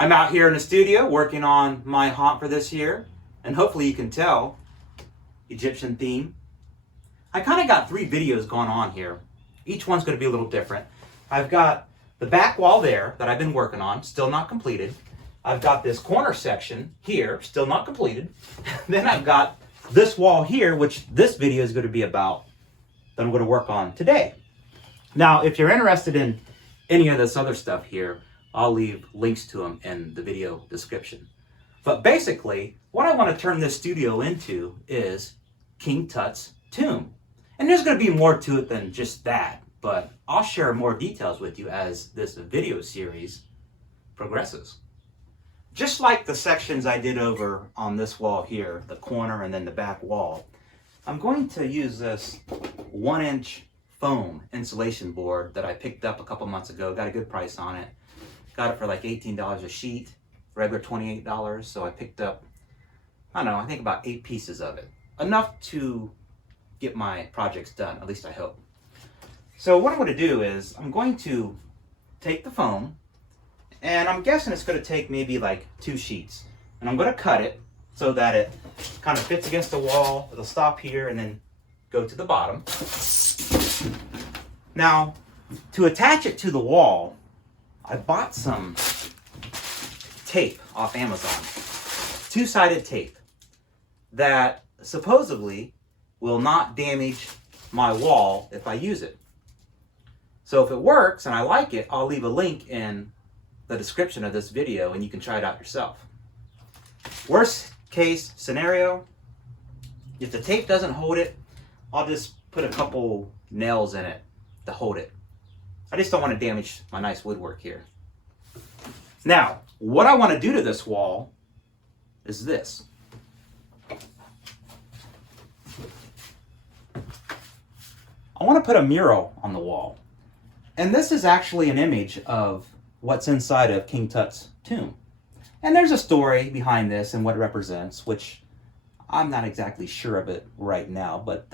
I'm out here in the studio working on my haunt for this year, and hopefully you can tell, Egyptian theme. I kind of got 3 videos going on here. Each one's going to be a little different. I've got the back wall there that I've been working on, still not completed. I've got this corner section here, still not completed. Then I've got this wall here, which this video is going to be about, that I'm going to work on today. Now, if you're interested in any of this other stuff here, I'll leave links to them in the video description. But basically, what I want to turn this studio into is King Tut's tomb. And there's going to be more to it than just that, but I'll share more details with you as this video series progresses. Just like the sections I did over on this wall here, the corner and then the back wall, I'm going to use this 1-inch foam insulation board that I picked up a couple months ago, got a good price on it. Got it for like $18 a sheet, regular $28, so I picked up, I don't know, I think about 8 pieces of it. Enough to get my projects done, at least I hope. So what I'm going to do is, I'm going to take the foam, and I'm guessing it's going to take maybe like 2 sheets. And I'm going to cut it so that it kind of fits against the wall. It'll stop here and then go to the bottom. Now, to attach it to the wall, I bought some tape off Amazon, 2-sided tape that supposedly will not damage my wall if I use it. So if it works and I like it, I'll leave a link in the description of this video and you can try it out yourself. Worst case scenario, if the tape doesn't hold it, I'll just put a couple nails in it to hold it. I just don't want to damage my nice woodwork here. Now, what I want to do to this wall is this. I want to put a mural on the wall. And this is actually an image of what's inside of King Tut's tomb. And there's a story behind this and what it represents, which I'm not exactly sure of it right now, but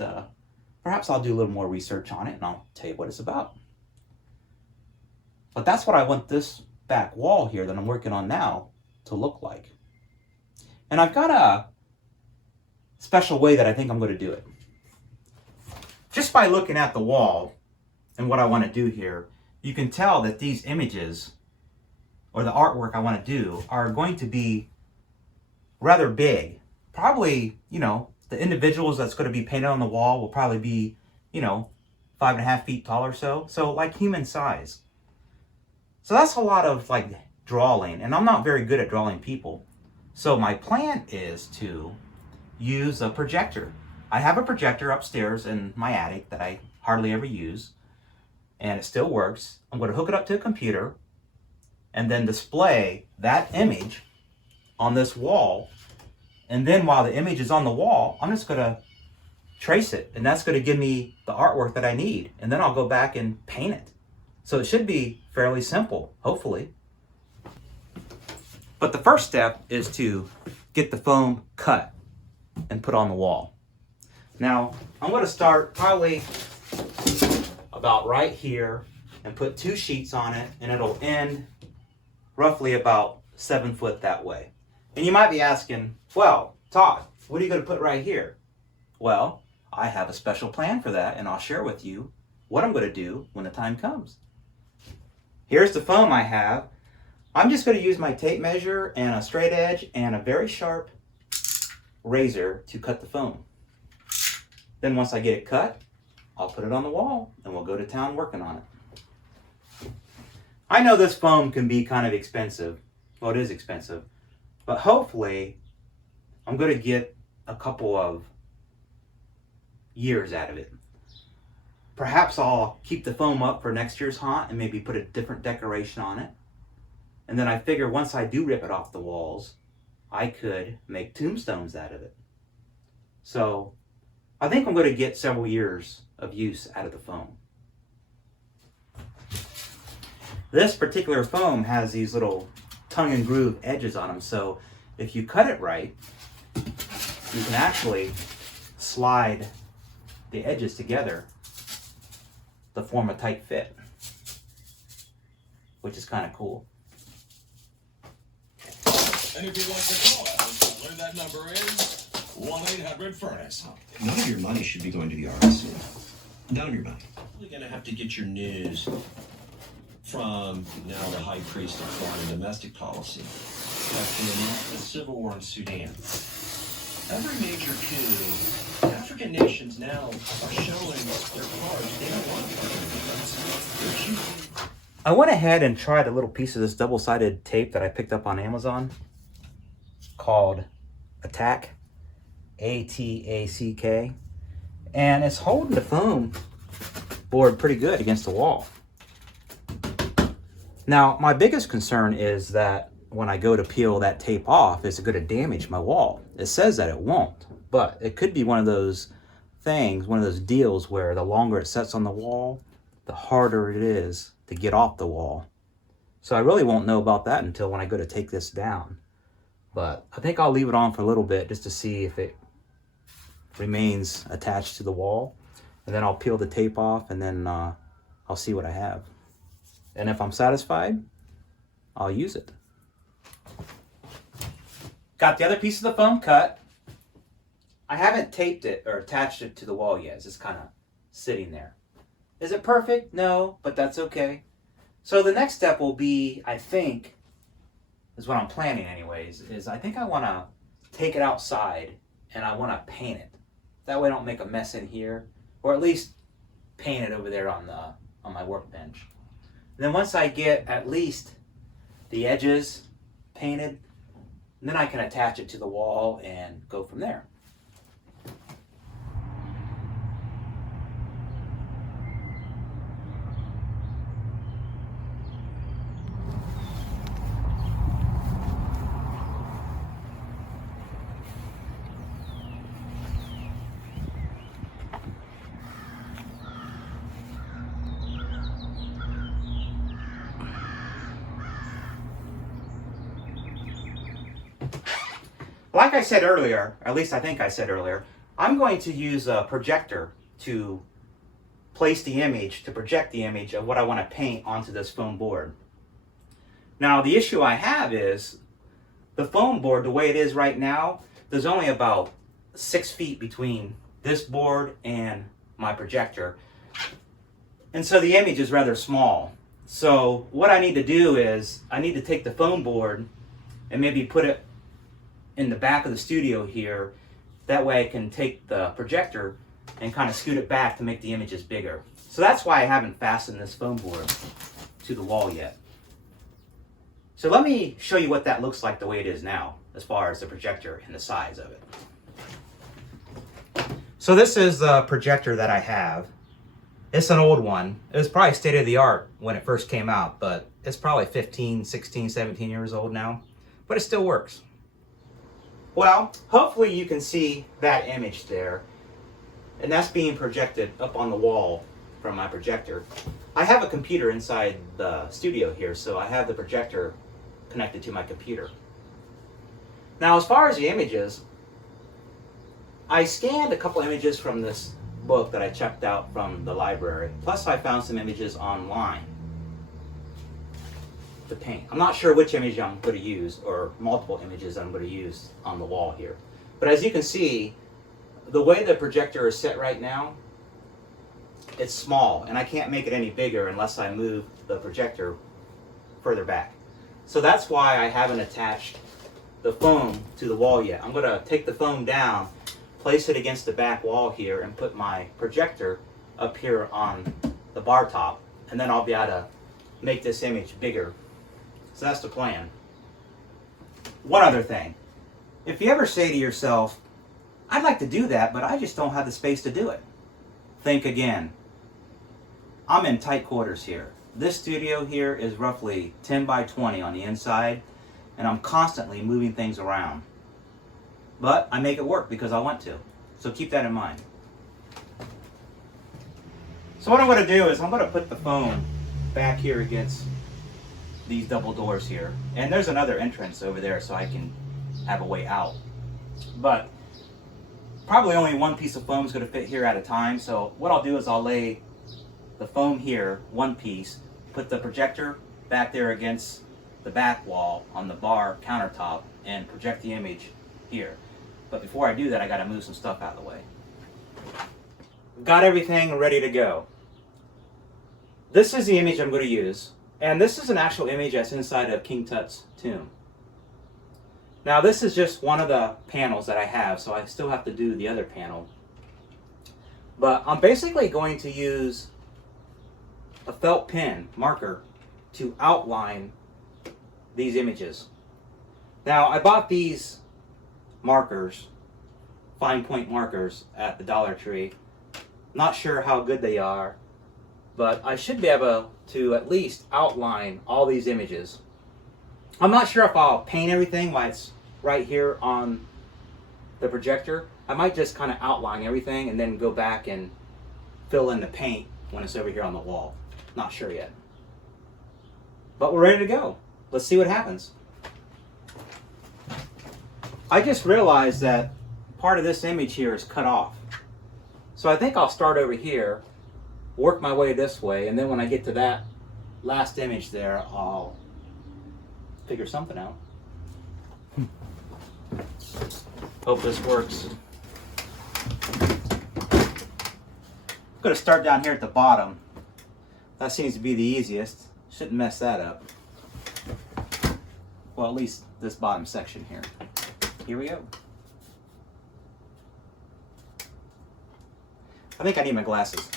perhaps I'll do a little more research on it and I'll tell you what it's about. But that's what I want this back wall here that I'm working on now to look like. And I've got a special way that I think I'm going to do it. Just by looking at the wall and what I want to do here, you can tell that these images or the artwork I want to do are going to be rather big. Probably, the individuals that's going to be painted on the wall will probably be, 5.5 feet tall or so. So like human size. So that's a lot of like drawing, and I'm not very good at drawing people. So my plan is to use a projector. I have a projector upstairs in my attic that I hardly ever use, and it still works. I'm going to hook it up to a computer and then display that image on this wall. And then while the image is on the wall, I'm just going to trace it, and that's going to give me the artwork that I need. And then I'll go back and paint it. So it should be fairly simple, hopefully. But the first step is to get the foam cut and put on the wall. Now, I'm going to start probably about right here and put 2 sheets on it, and it'll end roughly about 7 foot that way. And you might be asking, well, Todd, what are you going to put right here? Well, I have a special plan for that, and I'll share with you what I'm going to do when the time comes. Here's the foam I have. I'm just going to use my tape measure and a straight edge and a very sharp razor to cut the foam. Then once I get it cut, I'll put it on the wall and we'll go to town working on it. I know this foam can be kind of expensive. Well, it is expensive. But hopefully, I'm going to get a couple of years out of it. Perhaps I'll keep the foam up for next year's haunt and maybe put a different decoration on it. And then I figure once I do rip it off the walls, I could make tombstones out of it. So I think I'm going to get several years of use out of the foam. This particular foam has these little tongue and groove edges on them, so if you cut it right, you can actually slide the edges together to form a tight fit, which is kind of cool. And if you'd like to call us, Butler, that number is 1-800-FURNACE. None of your money should be going to the RNC. None of your money. You're going to have to get your news from now the high priest of foreign and domestic policy, the civil war in Sudan. Every major coup, African nations now are showing their cards. They don't want to. They're choosing. I went ahead and tried a little piece of this double-sided tape that I picked up on Amazon called ATack, ATack, and it's holding the foam board pretty good against the wall. Now, my biggest concern is that when I go to peel that tape off, is it going to damage my wall? It says that it won't, but it could be one of those things, one of those deals where the longer it sets on the wall, the harder it is to get off the wall. So I really won't know about that until when I go to take this down. But I think I'll leave it on for a little bit just to see if it remains attached to the wall. And then I'll peel the tape off, and then I'll see what I have. And if I'm satisfied, I'll use it. Got the other piece of the foam cut. I haven't taped it or attached it to the wall yet. It's just kind of sitting there. Is it perfect? No, but that's okay. So the next step will be, I think, is what I'm planning anyways, is I think I want to take it outside and I want to paint it. That way I don't make a mess in here, or at least paint it over there on my workbench. And then once I get at least the edges painted, then I can attach it to the wall and go from there. Like I said earlier, at least I think I said earlier, I'm going to use a projector to place the image, to project the image of what I want to paint onto this foam board. Now the issue I have is the foam board, the way it is right now, there's only about 6 feet between this board and my projector. And so the image is rather small. So what I need to do is I need to take the foam board and maybe put it in the back of the studio here. That way I can take the projector and kind of scoot it back to make the images bigger. So that's why I haven't fastened this foam board to the wall yet. So let me show you what that looks like the way it is now, as far as the projector and the size of it. So this is the projector that I have. It's an old one. It was probably state of the art when it first came out, but it's probably 15, 16, 17 years old now, but it still works. Well, hopefully you can see that image there, and that's being projected up on the wall from my projector. I have a computer inside the studio here, so I have the projector connected to my computer. Now, as far as the images, I scanned a couple images from this book that I checked out from the library, plus I found some images online to paint. I'm not sure which image I'm going to use, or multiple images I'm going to use on the wall here. But as you can see, the way the projector is set right now, it's small, and I can't make it any bigger unless I move the projector further back. So that's why I haven't attached the foam to the wall yet. I'm going to take the foam down, place it against the back wall here, and put my projector up here on the bar top, and then I'll be able to make this image bigger. So that's the plan. One other thing. If you ever say to yourself, I'd like to do that, but I just don't have the space to do it, think again. I'm in tight quarters here. This studio here is roughly 10 by 20 on the inside, and I'm constantly moving things around. But I make it work because I want to. So keep that in mind. So what I'm going to do is I'm going to put the foam back here against these double doors here. And there's another entrance over there so I can have a way out. But probably only one piece of foam is going to fit here at a time. So what I'll do is I'll lay the foam here, one piece, put the projector back there against the back wall on the bar countertop and project the image here. But before I do that, I gotta move some stuff out of the way. Got everything ready to go. This is the image I'm going to use, and this is an actual image that's inside of King Tut's tomb. Now this is just one of the panels that I have, so I still have to do the other panel. But I'm basically going to use a felt pen marker to outline these images. Now I bought these markers, fine point markers, at the Dollar Tree. Not sure how good they are, but I should be able to at least outline all these images. I'm not sure if I'll paint everything while it's right here on the projector. I might just kind of outline everything and then go back and fill in the paint when it's over here on the wall. Not sure yet. But we're ready to go. Let's see what happens. I just realized that part of this image here is cut off. So I think I'll start over here, work my way this way, and then when I get to that last image there, I'll figure something out. Hope this works. I'm going to start down here at the bottom. That seems to be the easiest. Shouldn't mess that up. Well, at least this bottom section here. Here we go. I think I need my glasses.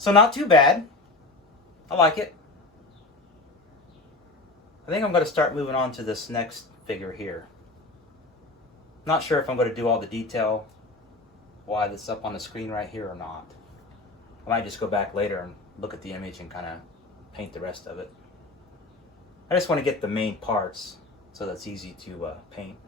So not too bad. I like it. I think I'm going to start moving on to this next figure here. Not sure if I'm going to do all the detail while it's up on the screen right here or not. I might just go back later and look at the image and kind of paint the rest of it. I just want to get the main parts so that's easy to paint.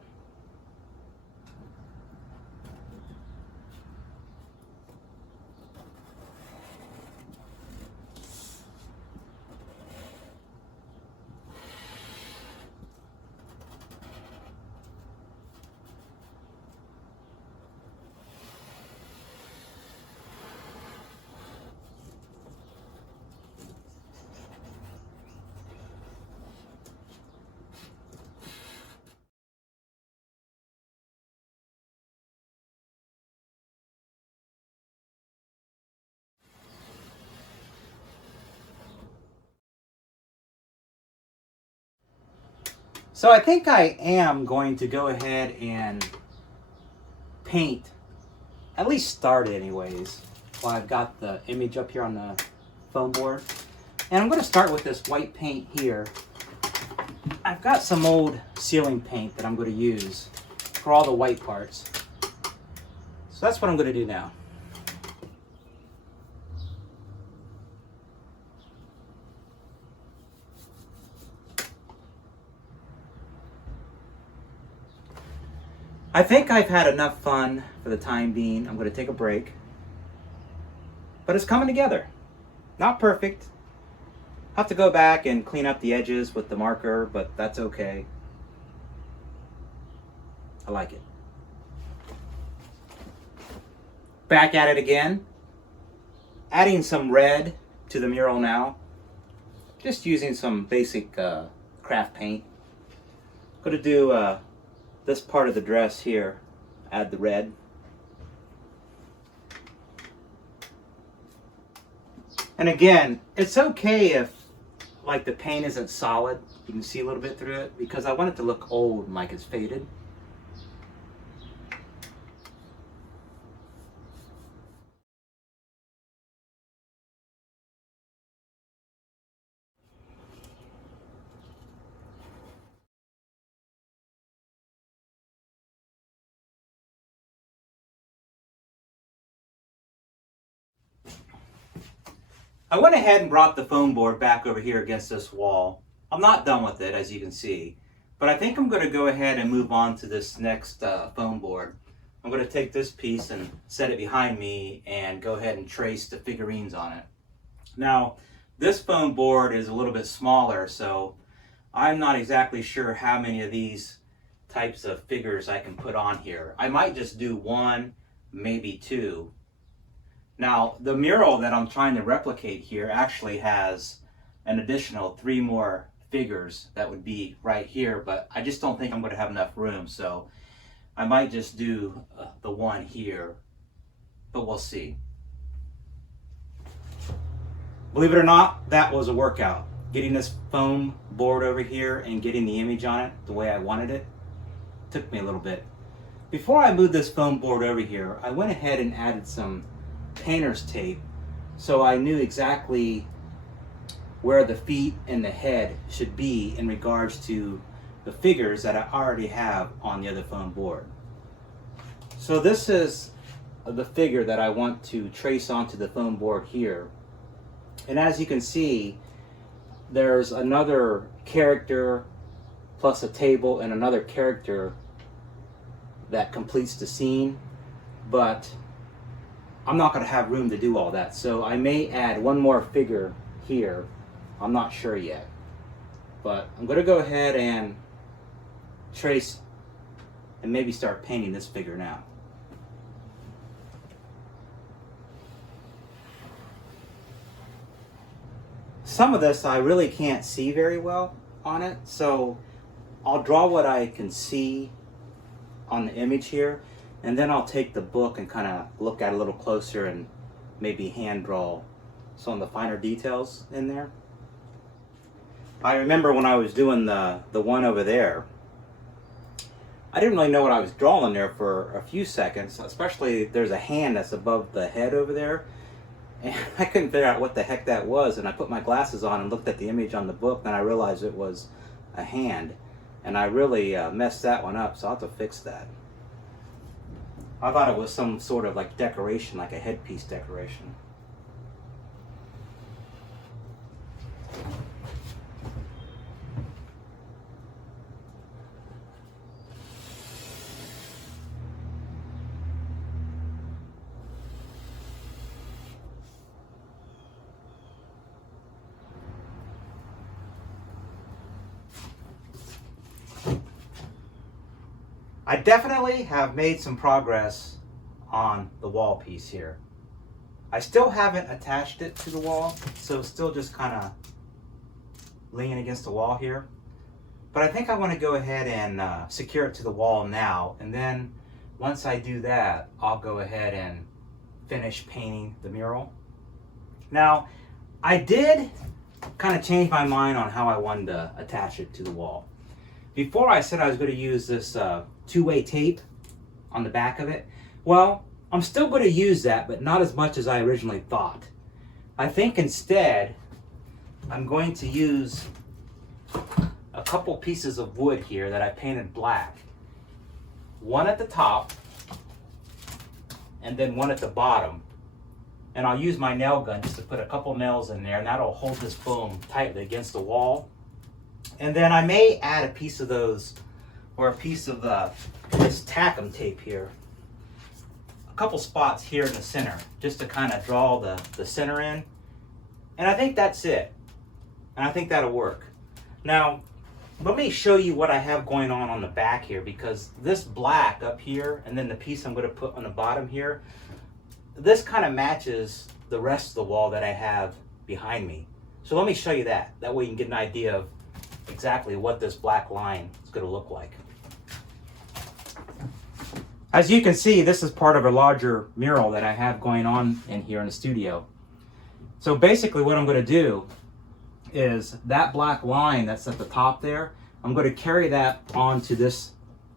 So I think I am going to go ahead and paint, at least start anyways, while I've got the image up here on the foam board. And I'm going to start with this white paint here. I've got some old ceiling paint that I'm going to use for all the white parts. So that's what I'm going to do now. I think I've had enough fun for the time being. I'm going to take a break. But it's coming together. Not perfect. Have to go back and clean up the edges with the marker, but that's okay. I like it. Back at it again. Adding some red to the mural now. Just using some basic craft paint. Going to do this part of the dress here, add the red. And again, it's okay if like the paint isn't solid. You can see a little bit through it because I want it to look old and like it's faded. I went ahead and brought the foam board back over here against this wall. I'm not done with it, as you can see, but I think I'm going to go ahead and move on to this next foam board. I'm going to take this piece and set it behind me and go ahead and trace the figurines on it. Now, this foam board is a little bit smaller, so I'm not exactly sure how many of these types of figures I can put on here. I might just do one, maybe two. Now, the mural that I'm trying to replicate here actually has an additional 3 more figures that would be right here, but I just don't think I'm going to have enough room, so I might just do the one here, but we'll see. Believe it or not, that was a workout. Getting this foam board over here and getting the image on it the way I wanted it took me a little bit. Before I moved this foam board over here, I went ahead and added some painter's tape so I knew exactly where the feet and the head should be in regards to the figures that I already have on the other foam board. So this is the figure that I want to trace onto the foam board here. And as you can see, there's another character plus a table and another character that completes the scene, but I'm not going to have room to do all that, so I may add one more figure here. I'm not sure yet, but I'm going to go ahead and trace and maybe start painting this figure now. Some of this I really can't see very well on it, so I'll draw what I can see on the image here, and then I'll take the book and kind of look at it a little closer and maybe hand draw some of the finer details in there. I remember when I was doing the one over there, I didn't really know what I was drawing there for a few seconds, especially there's a hand that's above the head over there, and I couldn't figure out what the heck that was, and I put my glasses on and looked at the image on the book, and I realized it was a hand, and I really messed that one up, so I'll have to fix that. I thought it was some sort of like decoration, like a headpiece decoration. I definitely have made some progress on the wall piece here. I still haven't attached it to the wall, so it's still just kind of leaning against the wall here. But I think I want to go ahead and secure it to the wall now, and then once I do that, I'll go ahead and finish painting the mural. Now, I did kind of change my mind on how I wanted to attach it to the wall. Before I said I was going to use this two-way tape on the back of it. Well, I'm still going to use that, but not as much as I originally thought. I think instead, I'm going to use a couple pieces of wood here that I painted black. One at the top, and then one at the bottom. And I'll use my nail gun just to put a couple nails in there, and that'll hold this foam tightly against the wall. And then I may add a piece of those, or a piece of this tackum tape here. A couple spots here in the center, just to kind of draw the center in. And I think that's it. And I think that'll work. Now, let me show you what I have going on the back here, because this black up here, and then the piece I'm going to put on the bottom here, this kind of matches the rest of the wall that I have behind me. So let me show you that. That way you can get an idea of exactly what this black line is going to look like. As you can see, this is part of a larger mural that I have going on in here in the studio. So basically what I'm going to do is that black line that's at the top there, I'm going to carry that onto this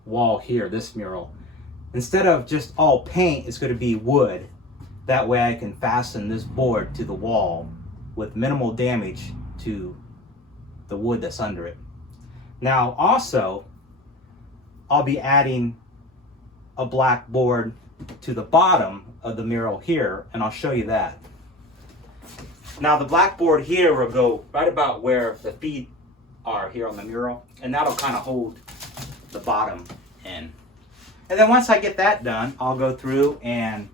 wall here, this mural. Instead of just all paint, it's going to be wood. That way I can fasten this board to the wall with minimal damage to the wood that's under it. Now also, I'll be adding a black board to the bottom of the mural here, and I'll show you that. Now the blackboard here will go right about where the feet are here on the mural, and that'll kind of hold the bottom in. And then once I get that done, I'll go through and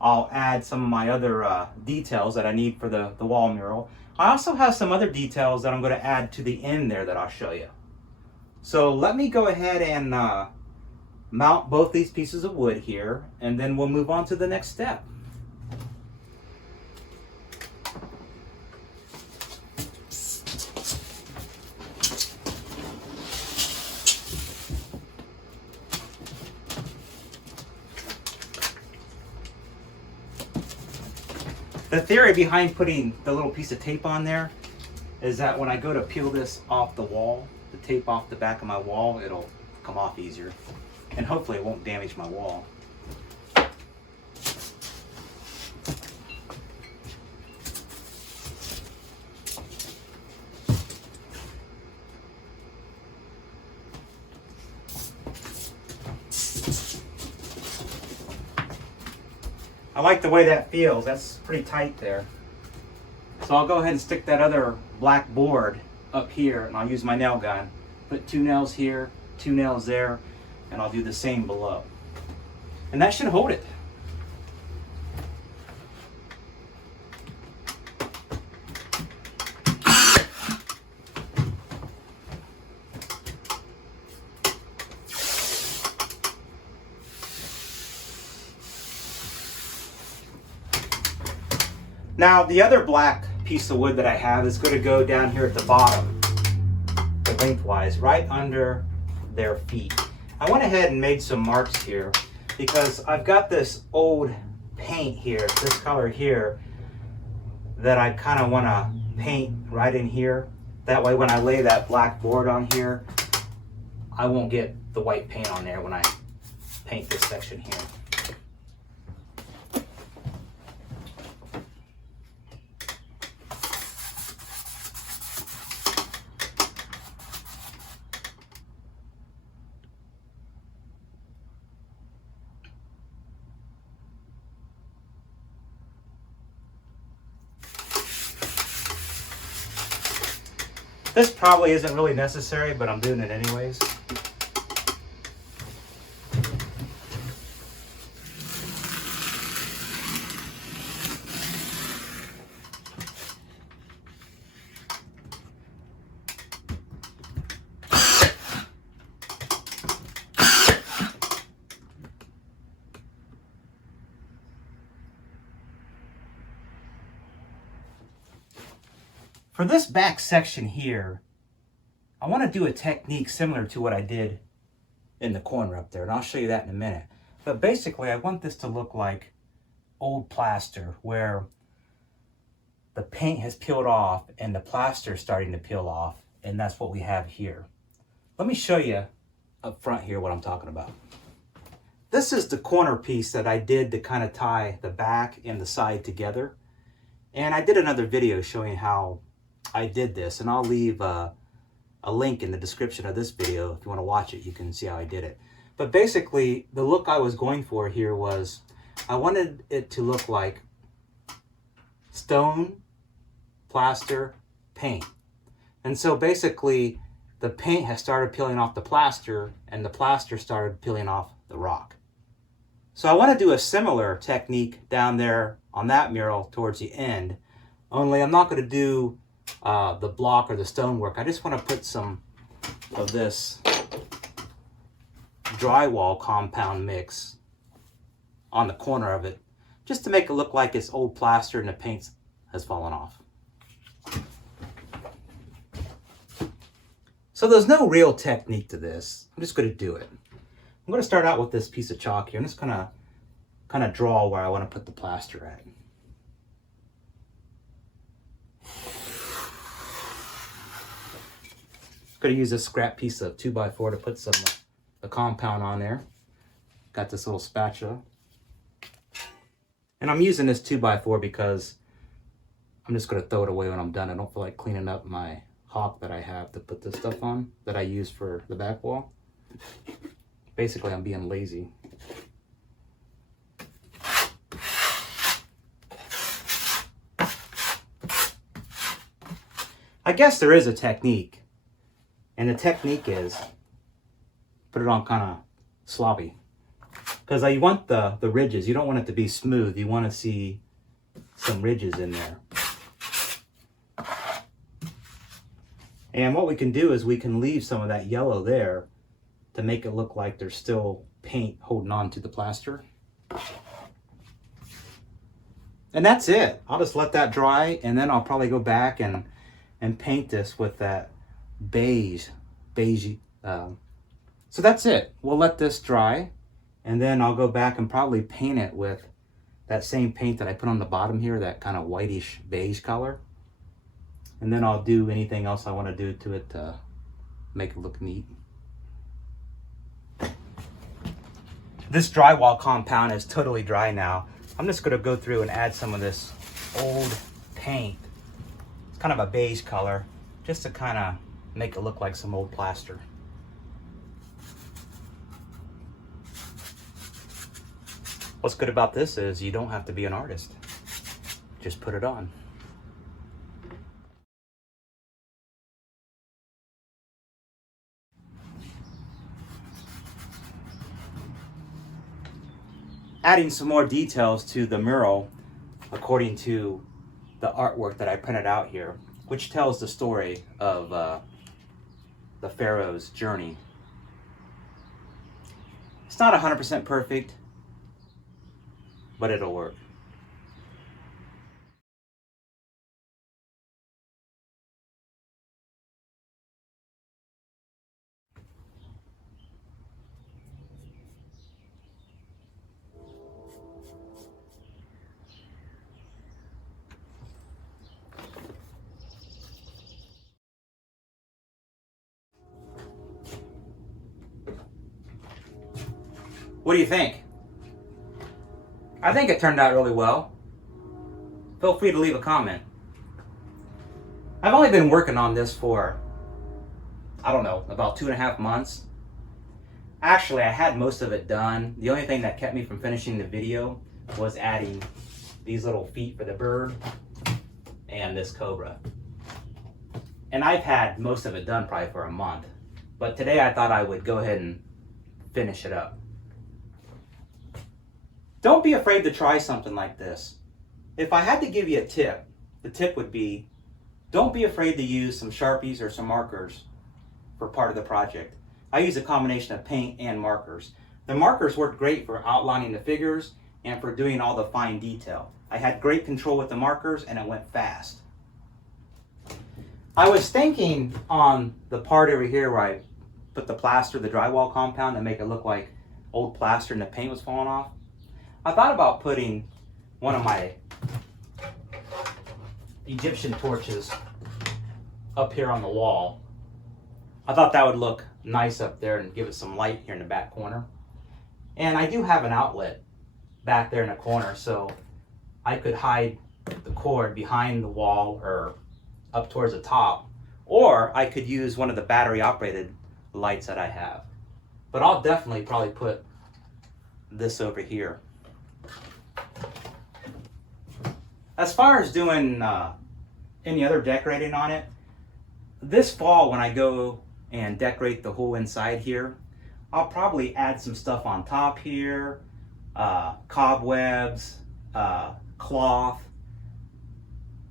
I'll add some of my other details that I need for the wall mural. I also have some other details that I'm going to add to the end there that I'll show you. So let me go ahead and mount both these pieces of wood here, and then we'll move on to the next step. The theory behind putting the little piece of tape on there is that when I go to peel this off the wall, the tape off the back of my wall, it'll come off easier. And hopefully it won't damage my wall. I like the way that feels. That's pretty tight there. So I'll go ahead and stick that other black board up here, and I'll use my nail gun. Put 2 nails here, 2 nails there, and I'll do the same below. And that should hold it. Now the other black piece of wood that I have is going to go down here at the bottom, lengthwise, right under their feet. I went ahead and made some marks here because I've got this old paint here, this color here, that I kind of want to paint right in here. That way when I lay that black board on here, I won't get the white paint on there when I paint this section here. This probably isn't really necessary, but I'm doing it anyways. For this back section here, I want to do a technique similar to what I did in the corner up there, and I'll show you that in a minute. But basically, I want this to look like old plaster, where the paint has peeled off and the plaster is starting to peel off, and that's what we have here. Let me show you up front here what I'm talking about. This is the corner piece that I did to kind of tie the back and the side together. And I did another video showing how I did this, and I'll leave a link in the description of this video. If you want to watch it, you can see how I did it. But basically, the look I was going for here was, I wanted it to look like stone, plaster, paint. And so basically, the paint has started peeling off the plaster, and the plaster started peeling off the rock. So I want to do a similar technique down there on that mural towards the end, only I'm not going to do the block or the stonework. I just want to put some of this drywall compound mix on the corner of it, just to make it look like it's old plaster and the paint has fallen off. So there's no real technique to this. I'm just going to do it. I'm going to start out with this piece of chalk here. I'm just going to kind of draw where I want to put the plaster at. Going to use this scrap piece of 2x4 to put some the compound on there. Got this little spatula. And I'm using this 2x4 because I'm just going to throw it away when I'm done. I don't feel like cleaning up my hawk that I have to put this stuff on that I use for the back wall. Basically, I'm being lazy. I guess there is a technique. And the technique is put it on kind of sloppy. Because you want the ridges. You don't want it to be smooth. You want to see some ridges in there. And what we can do is we can leave some of that yellow there to make it look like there's still paint holding on to the plaster. And that's it. I'll just let that dry, and then I'll probably go back and paint this with that beige. So that's it. We'll let this dry, and then I'll go back and probably paint it with that same paint that I put on the bottom here, that kind of whitish beige color. And then I'll do anything else I want to do to it to make it look neat. This drywall compound is totally dry now. I'm just going to go through and add some of this old paint. It's kind of a beige color, just to kind of make it look like some old plaster. What's good about this is you don't have to be an artist. Just put it on. Adding some more details to the mural according to the artwork that I printed out here, which tells the story of the Pharaoh's journey. It's not 100% perfect, but it'll work. What do you think? I think it turned out really well. Feel free to leave a comment. I've only been working on this for, I don't know, about 2.5 months. Actually, I had most of it done. The only thing that kept me from finishing the video was adding these little feet for the bird and this cobra. And I've had most of it done probably for a month. But today I thought I would go ahead and finish it up. Don't be afraid to try something like this. If I had to give you a tip, the tip would be, don't be afraid to use some Sharpies or some markers for part of the project. I use a combination of paint and markers. The markers worked great for outlining the figures and for doing all the fine detail. I had great control with the markers and it went fast. I was thinking on the part over here where I put the plaster, the drywall compound, to make it look like old plaster and the paint was falling off. I thought about putting one of my Egyptian torches up here on the wall. I thought that would look nice up there and give it some light here in the back corner. And I do have an outlet back there in the corner, so I could hide the cord behind the wall or up towards the top, or I could use one of the battery operated lights that I have. But I'll definitely probably put this over here. As far as doing any other decorating on it, this fall when I go and decorate the whole inside here, I'll probably add some stuff on top here, cobwebs, cloth.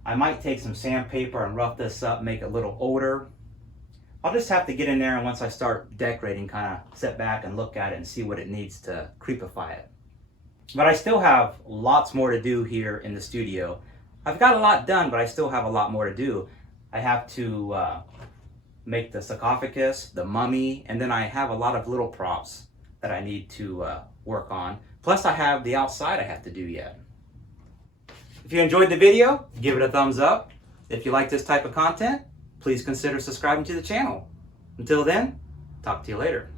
I might take some sandpaper and rough this up, make it a little older. I'll just have to get in there, and once I start decorating, kind of sit back and look at it and see what it needs to creepify it. But I still have lots more to do here in the studio. I've got a lot done, but I still have a lot more to do. I have to make the sarcophagus, the mummy, and then I have a lot of little props that I need to work on. Plus I have the outside I have to do yet. If you enjoyed the video, give it a thumbs up. If you like this type of content, please consider subscribing to the channel. Until then, talk to you later.